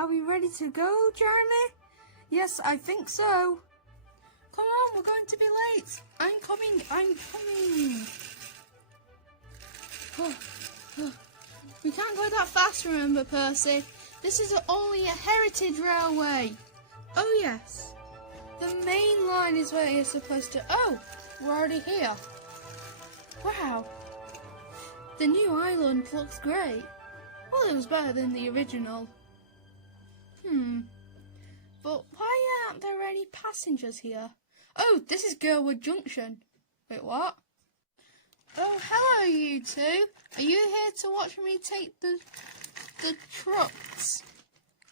Are we ready to go, Jeremy? Yes, I think so. Come on, we're going to be late. I'm coming. We can't go that fast, remember, Percy. This is only a heritage railway. Oh, yes. The main line is where you're supposed to... Oh, we're already here. Wow. The new island looks great. Well, it was better than the original. But why aren't there any passengers here? Oh, this is Girwood Junction. Wait, what? Oh, hello, you two. Are you here to watch me take the trucks?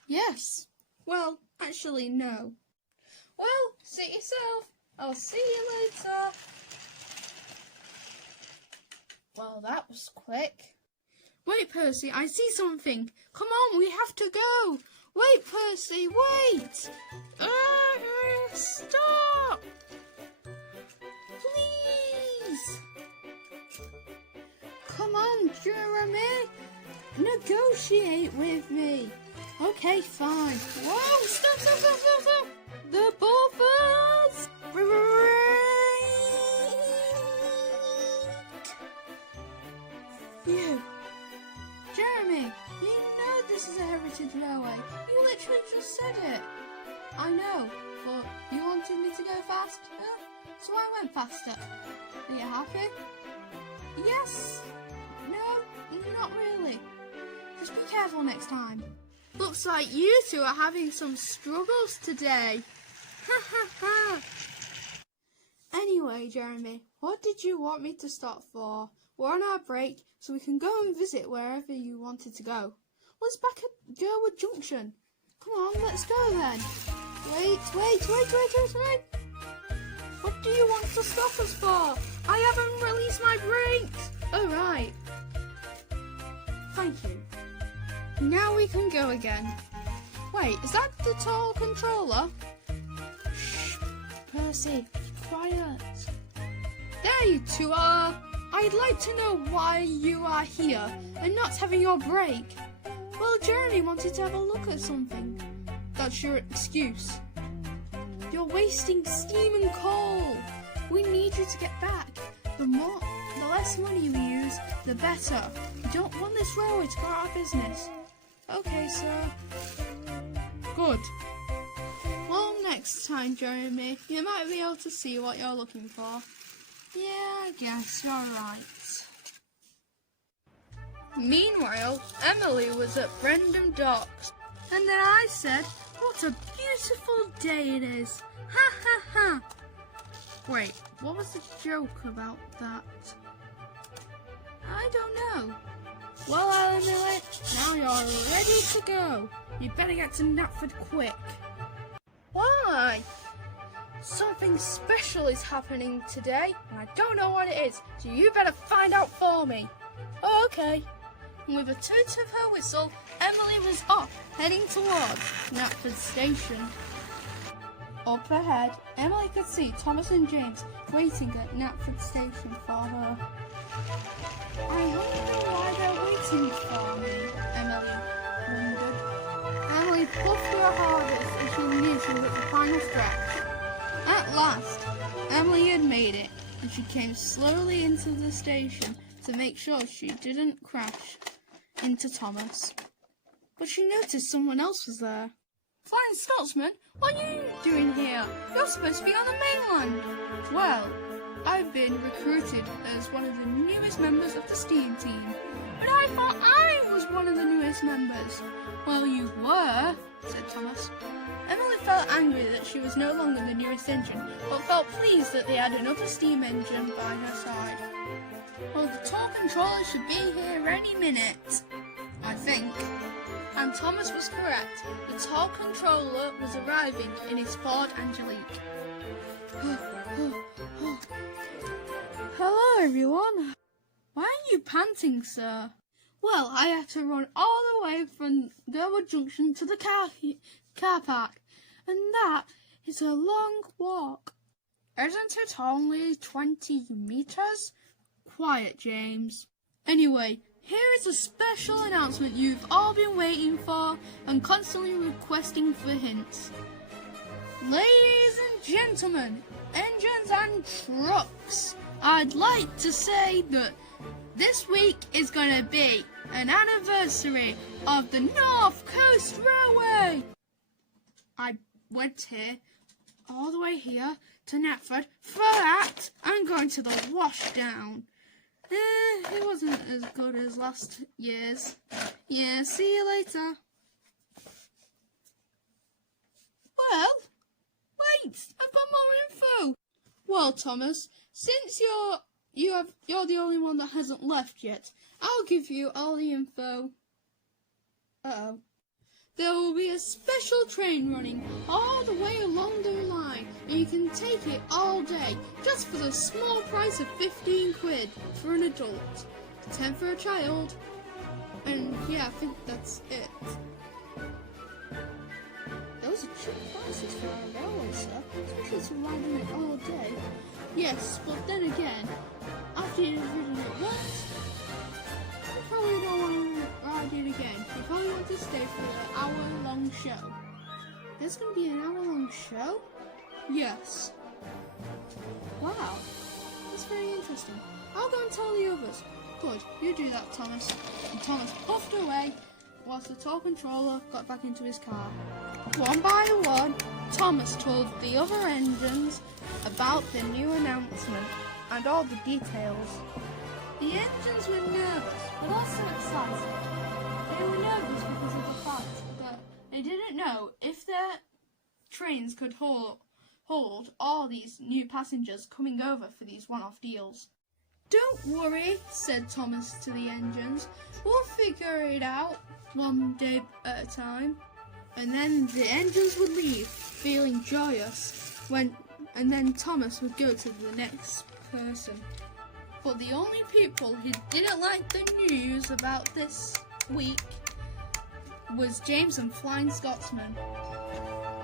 Yes. Well, actually, no. Well, suit yourself. I'll see you later. Well, that was quick. Wait, Percy, I see something. Come on, we have to go. Wait, Percy, wait. Stop. Please. Come on, Jeremy. Negotiate with me. Okay, fine. Whoa, stop. The buffers. You. Jeremy, you know this is a heritage railway. You literally just said it. I know, but you wanted me to go fast, so I went faster. Are you happy? Yes. No, not really. Just be careful next time. Looks like you two are having some struggles today. Anyway, Jeremy, what did you want me to stop for? We're on our break, so we can go and visit wherever you wanted to go. Well, it's back at Girwood Junction. Come on, let's go then. Wait. What do you want to stop us for? I haven't released my brakes. Oh, right. Thank you. Now we can go again. Wait, is that the tall controller? Shh, Percy, quiet. There you two are. I'd like to know why you are here and not having your break. Well, Jeremy wanted to have a look at something. That's your excuse. You're wasting steam and coal. We need you to get back. The less money we use, the better. We don't want this railway to go out of business. Okay, sir. Good. Well, next time, Jeremy, you might be able to see what you're looking for. Yeah, I guess you're right. Meanwhile, Emily was at Brendam Docks, and then I said, "What a beautiful day it is!" Ha ha ha! Wait, what was the joke about that? I don't know. Well, Emily, now you're ready to go. You better get to Knapford quick. Why? Something special is happening today, and I don't know what it is, so you better find out for me. Oh, okay. And with a toot of her whistle, Emily was off, heading towards Knapford Station. Up ahead, Emily could see Thomas and James waiting at Knapford Station for her. I wonder why they're waiting for me, Emily wondered. Emily puffed her hardest as she knew she was at the final stretch. At last, Emily had made it, and she came slowly into the station to make sure she didn't crash into Thomas. But she noticed someone else was there. Flying Scotsman, what are you doing here? You're supposed to be on the mainland. Well, I've been recruited as one of the newest members of the steam team. But I thought I was one of the newest members. Well, you were, said Thomas. Emily felt angry that she was no longer the newest engine, but felt pleased that they had another steam engine by her side. Well, the tall controller should be here any minute, I think. And Thomas was correct. The tall controller was arriving in his Ford Angelique. Hello, everyone. Why are you panting, sir? Well, I had to run all the way from Girwood Junction to the car park, and that is a long walk. Isn't it only 20 meters? Quiet, James. Anyway, Here is a special announcement you've all been waiting for and constantly requesting for hints. Ladies and gentlemen, engines and trucks, I'd like to say that this week is going to be an anniversary of the North Coast Railway. I went here, all the way here to Knapford for that and going to the washdown. It wasn't as good as last year's. Yeah, see you later. Well, wait, I've got more info. Well, Thomas, since you're the only one that hasn't left yet, I'll give you all the info. Uh-oh. There will be a special train running all the way along the line, and you can take it all day, just for the small price of 15 quid for an adult, 10 for a child, and yeah, I think that's it. Those are cheap prices for our railway, sir, especially to ride in it all day. Yes, but then again, after you've ridden it once, you probably don't want to ride it again. You probably want to stay for the hour-long show. There's going to be an hour-long show? Yes. Wow, that's very interesting. I'll go and tell the others. Good, you do that, Thomas. And Thomas puffed away whilst the toll controller got back into his car. One by one, Thomas told the other engines about the new announcement and all the details. The engines were nervous, but also excited. They were nervous because of the fact that they didn't know if their trains could hold all these new passengers coming over for these one-off deals. Don't worry, said Thomas to the engines. We'll figure it out one day at a time. And then the engines would leave, feeling joyous, and then Thomas would go to the next person. But the only people who didn't like the news about this week was James and Flying Scotsman.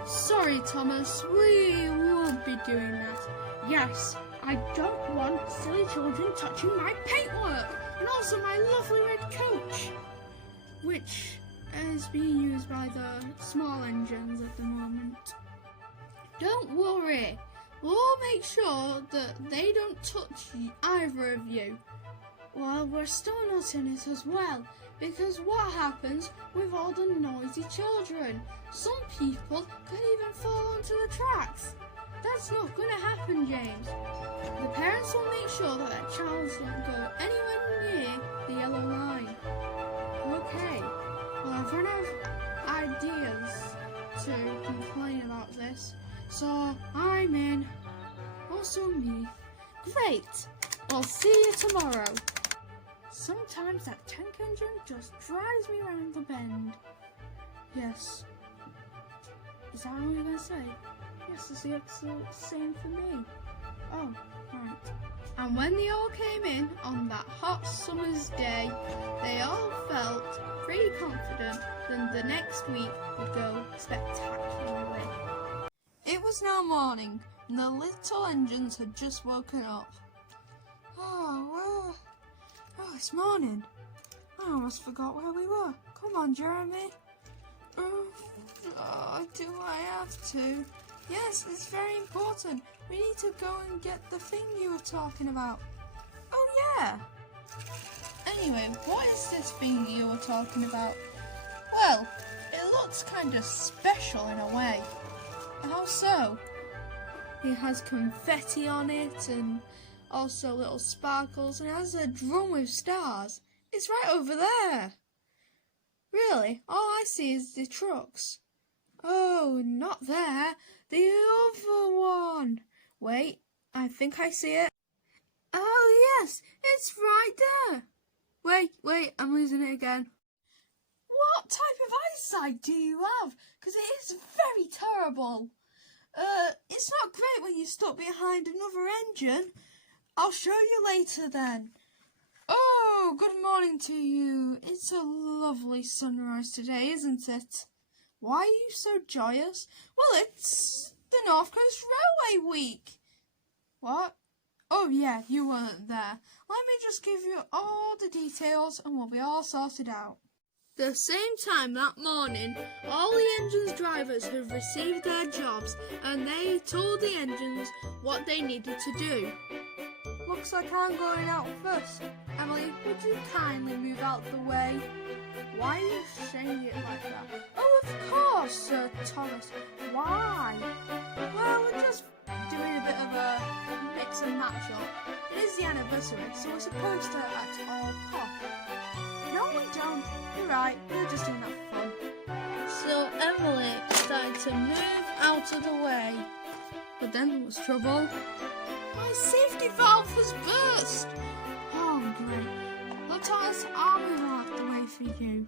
Sorry, Thomas, we won't be doing that. Yes, I don't want silly children touching my paintwork and also my lovely red coach, which is being used by the small engines at the moment. Don't worry, we'll make sure that they don't touch either of you. Well, we're still not in it as well, because what happens with all the noisy children? Some people could even fall onto the tracks. That's not going to happen, James. The parents will make sure that their child doesn't go anywhere near the yellow line. Okay, well, I've run out of ideas to complain about this, so I'm in. Also me. Great! I'll see you tomorrow. Sometimes that tank engine just drives me round the bend. Yes. Is that all you're going to say? Yes, it's the absolute same for me. Oh, right. And when they all came in on that hot summer's day, they all felt pretty confident that the next week would go spectacularly. It was now morning, and the little engines had just woken up. Oh, it's morning. I almost forgot where we were. Come on, Jeremy. Do I have to? Yes, it's very important. We need to go and get the thing you were talking about. Oh, yeah. Anyway, what is this thing you were talking about? Well, it looks kind of special in a way. How so? It has confetti on it and also little sparkles, and it has a drum with stars. It's right over there. Really? All I see is the trucks. Oh, not there. The other one. Wait, I think I see it. Oh, yes, it's right there. Wait, I'm losing it again. What type of eyesight do you have? Because it is very terrible. It's not great when you're stuck behind another engine. I'll show you later then. Oh, good morning to you. It's a lovely sunrise today, isn't it? Why are you so joyous? Well, it's the North Coast Railway Week. What? Oh yeah, you weren't there. Let me just give you all the details and we'll be all sorted out. The same time that morning, all the engine's drivers have received their jobs and they told the engines what they needed to do. Looks like I'm going out first. Emily, would you kindly move out the way? Why are you saying it like that? Oh, of course, Sir Thomas. Why? Well, we're just doing a bit of a mix and match up. It is the anniversary, so we're supposed to act all pop. No, we don't. You're right, we're just doing that for fun. So Emily started to move out of the way. But then there was trouble. My safety valve has burst! Oh, great. Look, Thomas, I'll move out the way for you.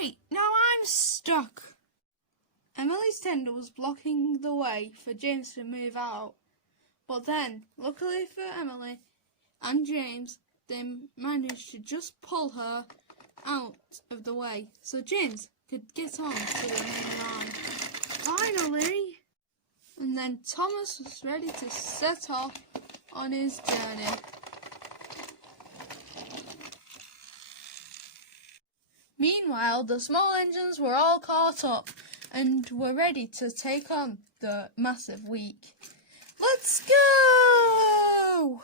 Wait, now I'm stuck. Emily's tender was blocking the way for James to move out. But then, luckily for Emily and James, they managed to just pull her out of the way so James could get on to the main line. Finally! And then Thomas was ready to set off on his journey. Meanwhile, the small engines were all caught up and were ready to take on the massive week. Let's go!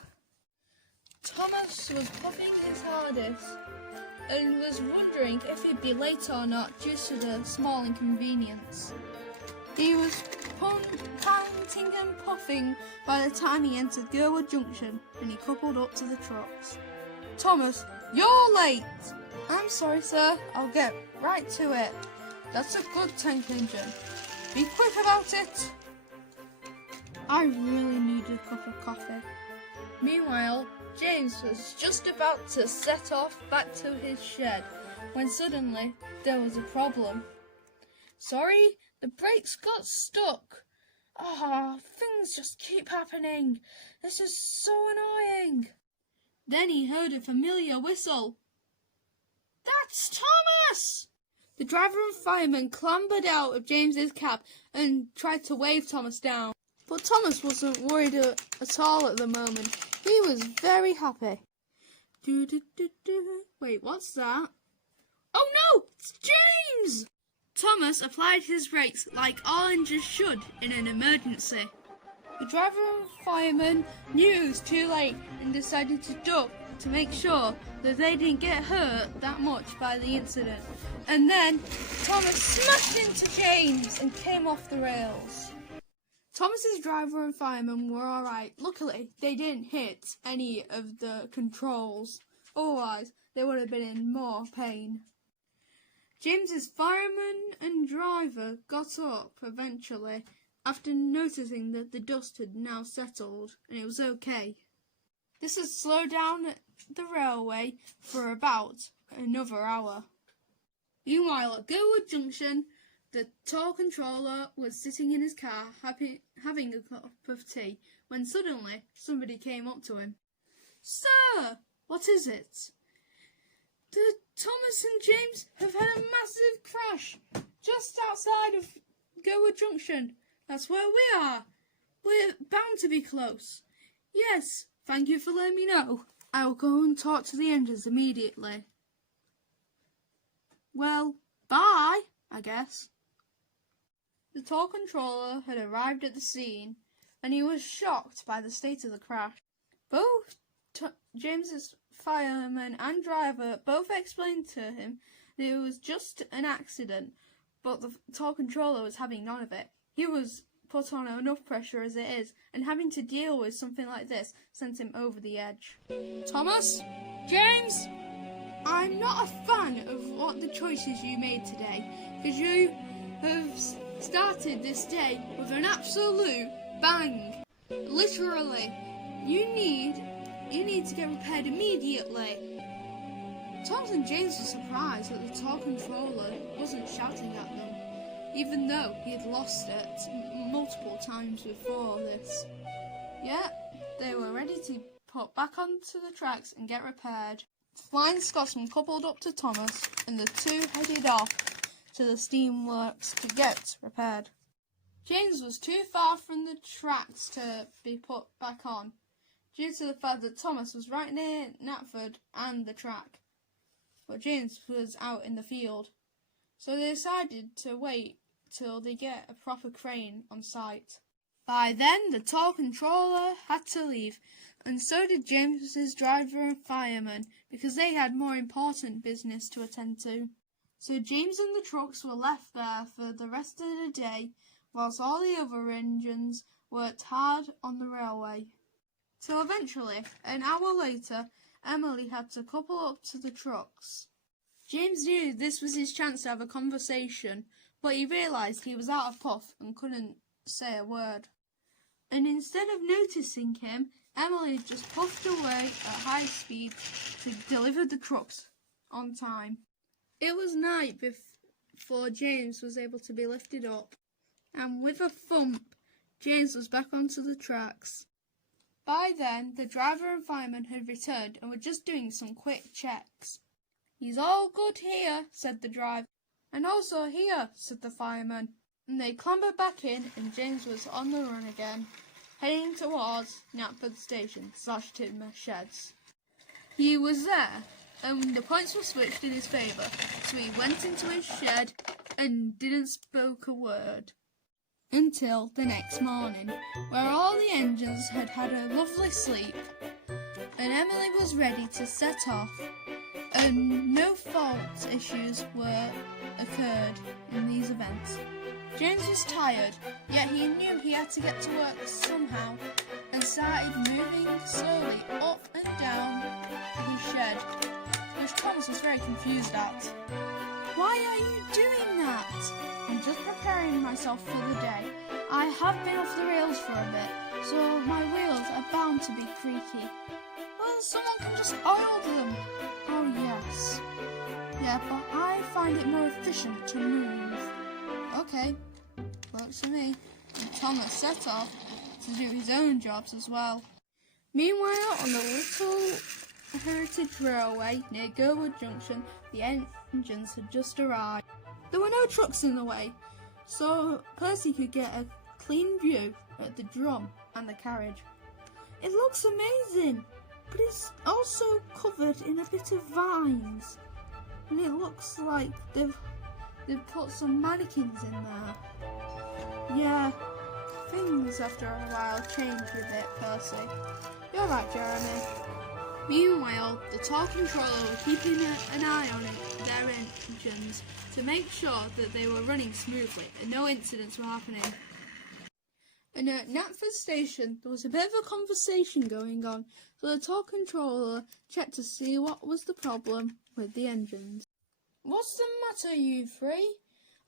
Thomas was puffing his hardest and was wondering if he'd be late or not due to the small inconvenience. He was panting and puffing by the time he entered Gurwood Junction and he coupled up to the trucks. Thomas, you're late! I'm sorry, sir. I'll get right to it. That's a good tank engine. Be quick about it. I really need a cup of coffee. Meanwhile, James was just about to set off back to his shed when suddenly there was a problem. Sorry, the brakes got stuck. Things just keep happening. This is so annoying. Then he heard a familiar whistle. That's Thomas! The driver and fireman clambered out of James's cab and tried to wave Thomas down. But Thomas wasn't worried at all at the moment. He was very happy. Wait, what's that? Oh no! It's James! Thomas applied his brakes like all engines should in an emergency. The driver and fireman knew it was too late and decided to duck to make sure that they didn't get hurt that much by the incident. And then Thomas smashed into James and came off the rails. Thomas's driver and fireman were alright. Luckily, they didn't hit any of the controls. Otherwise, they would have been in more pain. James's fireman and driver got up eventually after noticing that the dust had now settled and it was okay. This had slowed down the railway for about another hour. Meanwhile, at Gurwood Junction, the toll controller was sitting in his car having a cup of tea when suddenly somebody came up to him. Sir, what is it? The Thomas and James have had a massive crash just outside of Gurwood Junction. That's where we are. We're bound to be close. Yes, thank you for letting me know. I will go and talk to the engines immediately. Well, bye, I guess. The toll controller had arrived at the scene, and he was shocked by the state of the crash. Both James's fireman and driver both explained to him that it was just an accident, but the toll controller was having none of it. He was put on enough pressure as it is, and having to deal with something like this sent him over the edge. Thomas? James? I'm not a fan of what the choices you made today, because you have started this day with an absolute bang. Literally, you need to get repaired immediately. Thomas and James were surprised that the toll controller wasn't shouting at them, even though he had lost it multiple times before this. Yet, they were ready to put back onto the tracks and get repaired. The Flying Scotsman coupled up to Thomas, and the two headed off to the steamworks to get repaired. James was too far from the tracks to be put back on. due to the fact that Thomas was right near Knapford and the track, but James was out in the field. So they decided to wait till they get a proper crane on site. By then, the toll controller had to leave, and so did James's driver and fireman, because they had more important business to attend to. So James and the trucks were left there for the rest of the day, whilst all the other engines worked hard on the railway. Till eventually, an hour later, Emily had to couple up to the trucks. James knew this was his chance to have a conversation, but he realised he was out of puff and couldn't say a word. And instead of noticing him, Emily just puffed away at high speed to deliver the trucks on time. It was night before James was able to be lifted up, and with a thump, James was back onto the tracks. By then, the driver and fireman had returned and were just doing some quick checks. "He's all good here," said the driver. "And also here," said the fireman. And they clambered back in, and James was on the run again, heading towards Knapford Station / timber sheds. He was there, and the points were switched in his favour, so he went into his shed and didn't spoke a word. Until the next morning, where all the engines had had a lovely sleep, and Emily was ready to set off, and no fault issues were occurred in these events. James was tired, yet he knew he had to get to work somehow, and started moving slowly up and down his shed, which Thomas was very confused at. "Why are you doing that?" "I'm just preparing myself for the day. I have been off the rails for a bit, so my wheels are bound to be creaky." "Well, someone can just oil them." "Oh, yes. Yeah, but I find it more efficient to move." "Okay, works for me." And Thomas set off to do his own jobs as well. Meanwhile, on the little heritage railway near Gurwood Junction, the engines had just arrived. There were no trucks in the way, so Percy could get a clean view at the drum and the carriage. "It looks amazing, but it's also covered in a bit of vines, and it looks like they've put some mannequins in there." "Yeah, things after a while change a bit, Percy. You're right, Jeremy." Meanwhile, the toll controller were keeping an eye on their engines to make sure that they were running smoothly and no incidents were happening. And at Knapford Station, there was a bit of a conversation going on, so the toll controller checked to see what was the problem with the engines. "What's the matter, you three?"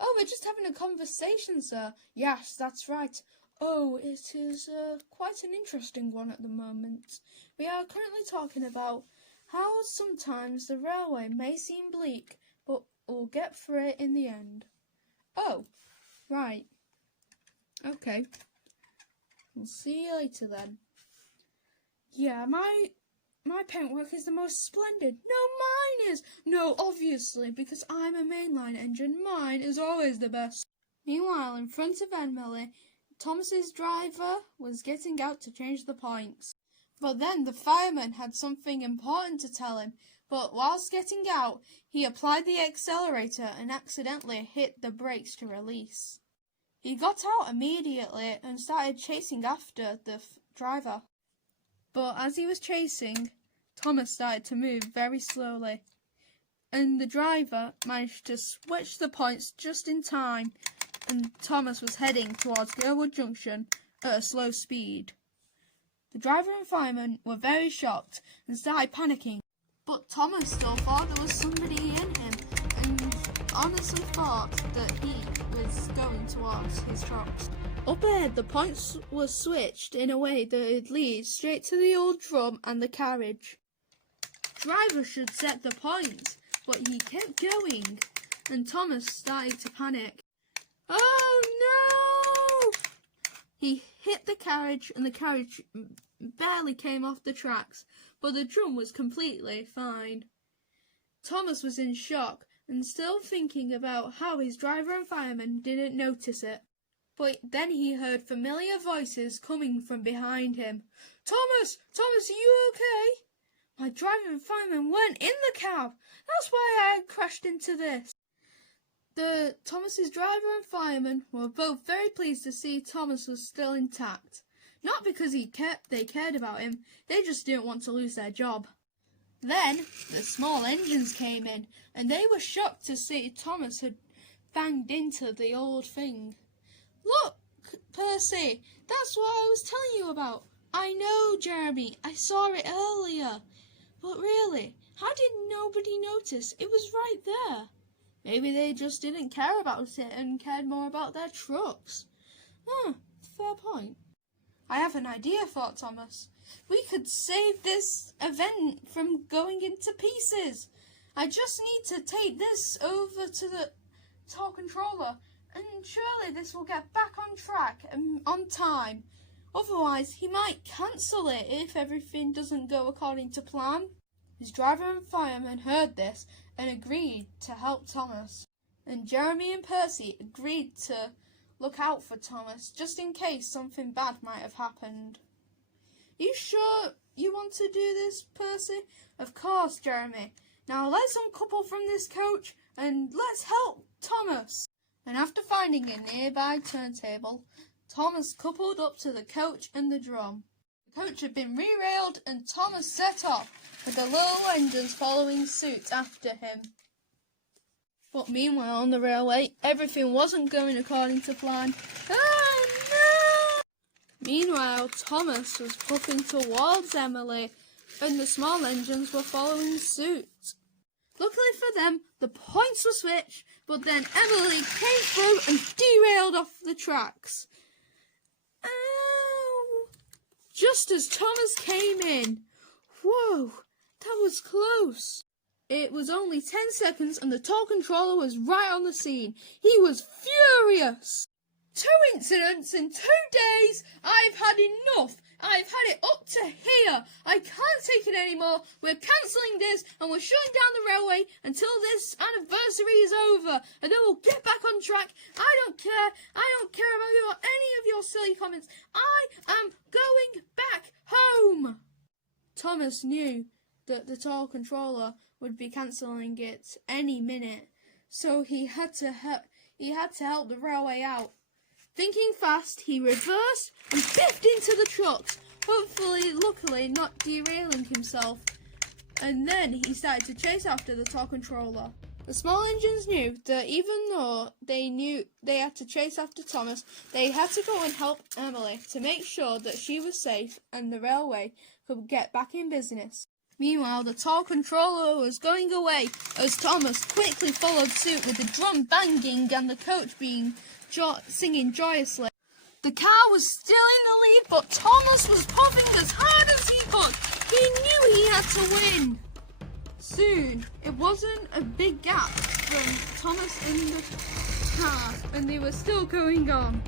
"Oh, we're just having a conversation, sir." "Yes, that's right. Oh, it is quite an interesting one at the moment. We are currently talking about how sometimes the railway may seem bleak, but we'll get through it in the end." "Oh, right. Okay. We'll see you later then." "Yeah, my paintwork is the most splendid." "No, mine is." "No, obviously, because I'm a mainline engine, mine is always the best." Meanwhile, in front of Emily, Thomas's driver was getting out to change the points. But then the fireman had something important to tell him, but whilst getting out, he applied the accelerator and accidentally hit the brakes to release. He got out immediately and started chasing after the driver. But as he was chasing, Thomas started to move very slowly, and the driver managed to switch the points just in time, and Thomas was heading towards Gurwood Junction at a slow speed. The driver and fireman were very shocked and started panicking, but Thomas still thought there was somebody in him and honestly thought that he was going towards his trucks. Up ahead, the points were switched in a way that would lead straight to the old drum and the carriage. Driver should set the points, but he kept going, and Thomas started to panic. "Oh no!" He hit the carriage, and the carriage barely came off the tracks, but the drum was completely fine. Thomas was in shock and still thinking about how his driver and fireman didn't notice it. But then he heard familiar voices coming from behind him. Thomas! Thomas, are you okay? My driver and fireman weren't in the cab. That's why I crashed into this. Thomas's driver and fireman were both very pleased to see Thomas was still intact. Not because they cared about him, they just didn't want to lose their job. Then the small engines came in, and they were shocked to see Thomas had banged into the old thing. Look, Percy, that's what I was telling you about. I know, Jeremy, I saw it earlier. But really, how did nobody notice? It was right there. Maybe they just didn't care about it and cared more about their trucks. Fair point. I have an idea, thought Thomas. We could save this event from going into pieces. I just need to take this over to the tour controller, and surely this will get back on track and on time. Otherwise, he might cancel it if everything doesn't go according to plan. His driver and fireman heard this and agreed to help Thomas. And Jeremy and Percy agreed to look out for Thomas just in case something bad might have happened. You sure you want to do this, Percy? Of course, Jeremy. Now let's uncouple from this coach and let's help Thomas. And after finding a nearby turntable, Thomas coupled up to the coach and the drum. The coach had been re-railed and Thomas set off, with the little engines following suit after him. But meanwhile on the railway, everything wasn't going according to plan. Oh no! Meanwhile, Thomas was puffing towards Emily, and the small engines were following suit. Luckily for them, the points were switched, but then Emily came through and derailed off the tracks. Ow! Just as Thomas came in. Whoa, that was close. It was only 10 seconds and the tour controller was right on the scene. He was furious. 2 incidents in 2 days. I've had enough. I've had it up to here. I can't take it anymore. We're cancelling this and we're shutting down the railway until this anniversary is over. And then we'll get back on track. I don't care. I don't care about any of your silly comments. I am going back home. Thomas knew that the tour controller would be cancelling it any minute, so he had to help the railway out. Thinking fast, he reversed and biffed into the trucks, luckily not derailing himself. And then he started to chase after the tour controller. The small engines knew that even though they knew they had to chase after Thomas, they had to go and help Emily to make sure that she was safe and the railway could get back in business. Meanwhile, the tour controller was going away as Thomas quickly followed suit with the drum banging and the coach singing joyously. The car was still in the lead, but Thomas was puffing as hard as he could. He knew he had to win. Soon, it wasn't a big gap from Thomas and the car, and they were still going on.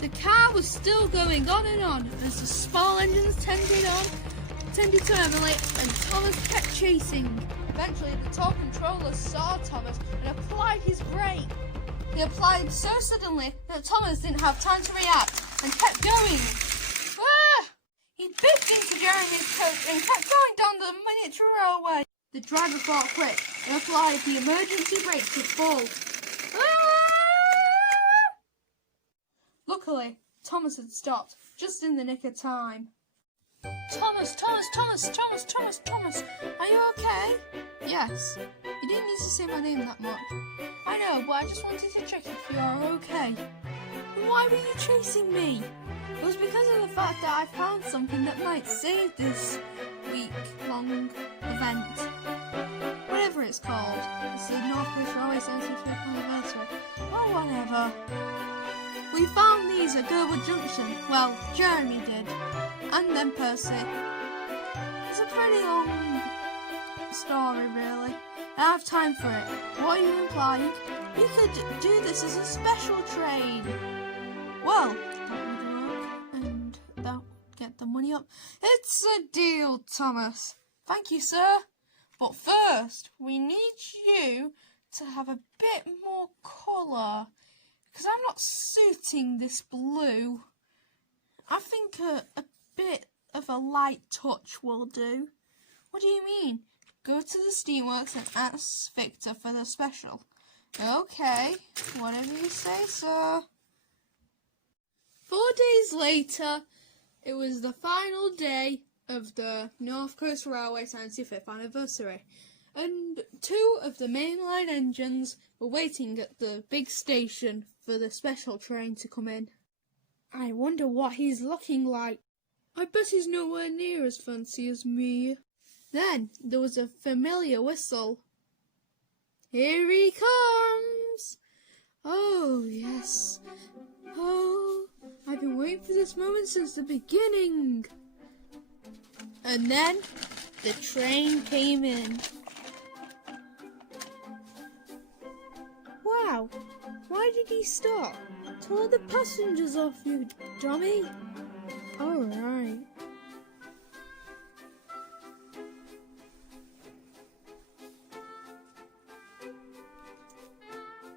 The car was still going on and on as the small engines tended to Emily, and Thomas kept chasing. Eventually, the tour controller saw Thomas and applied his brake. He applied so suddenly that Thomas didn't have time to react and kept going. He biffed into Jeremy's coach and kept going down the miniature railway. The driver thought quick and applied the emergency brake to full. Luckily, Thomas had stopped just in the nick of time. Thomas, are you okay? Yes. You didn't need to say my name that much. I know, but I just wanted to check if you are okay. And why were you chasing me? It was because of the fact that I found something that might save this week-long event. Whatever it's called. It's the North Coast Railway 75th anniversary. Or whatever. We found these at Gerwood Junction. Well, Jeremy did. And then Percy. It's a pretty long story, really. I have time for it. What are you implying? We could do this as a special trade. Well, that would work, and that would get the money up. It's a deal, Thomas. Thank you, sir. But first, we need you to have a bit more colour, because I'm not suiting this blue. I think a bit of a light touch will do. What do you mean? Go to the Steamworks and ask Victor for the special. Okay, whatever you say, sir. 4 days later, it was the final day of the North Coast Railway 75th anniversary, and 2 of the mainline engines were waiting at the big station for the special train to come in. I wonder what he's looking like. I bet he's nowhere near as fancy as me. Then there was a familiar whistle. Here he comes! Oh, yes. Oh, I've been waiting for this moment since the beginning. And then the train came in. Wow, why did he stop? Tell the passengers off, you dummy. All right.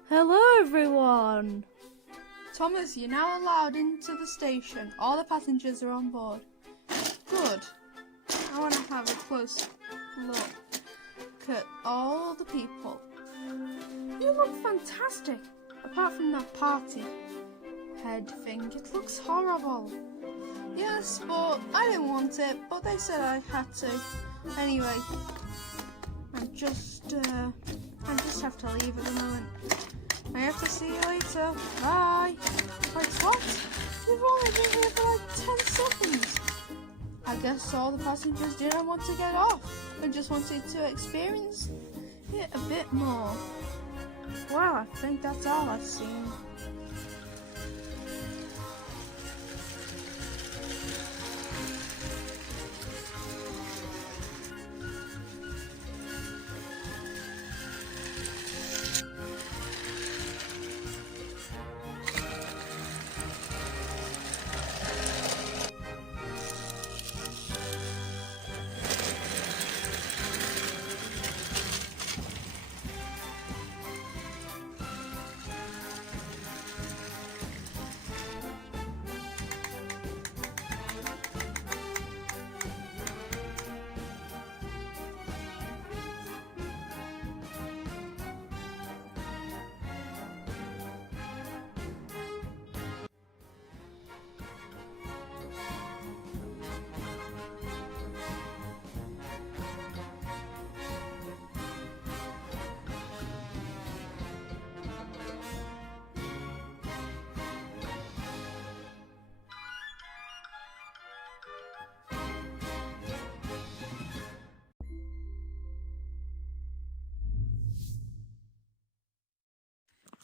Hello, everyone. Thomas, you're now allowed into the station. All the passengers are on board. Good. I want to have a close look at all the people. You look fantastic, apart from that party head thing. It looks horrible. Yes, but I didn't want it, but they said I had to. Anyway, I just have to leave at the moment. I have to see you later. Bye. Wait, what? You've only been here for like 10 seconds. I guess all the passengers didn't want to get off and just wanted to experience it a bit more. Well, I think that's all I've seen.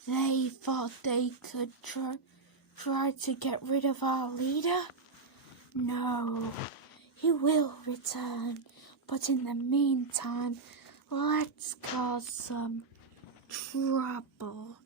They thought they could try to get rid of our leader? No, he will return. But in the meantime, let's cause some trouble.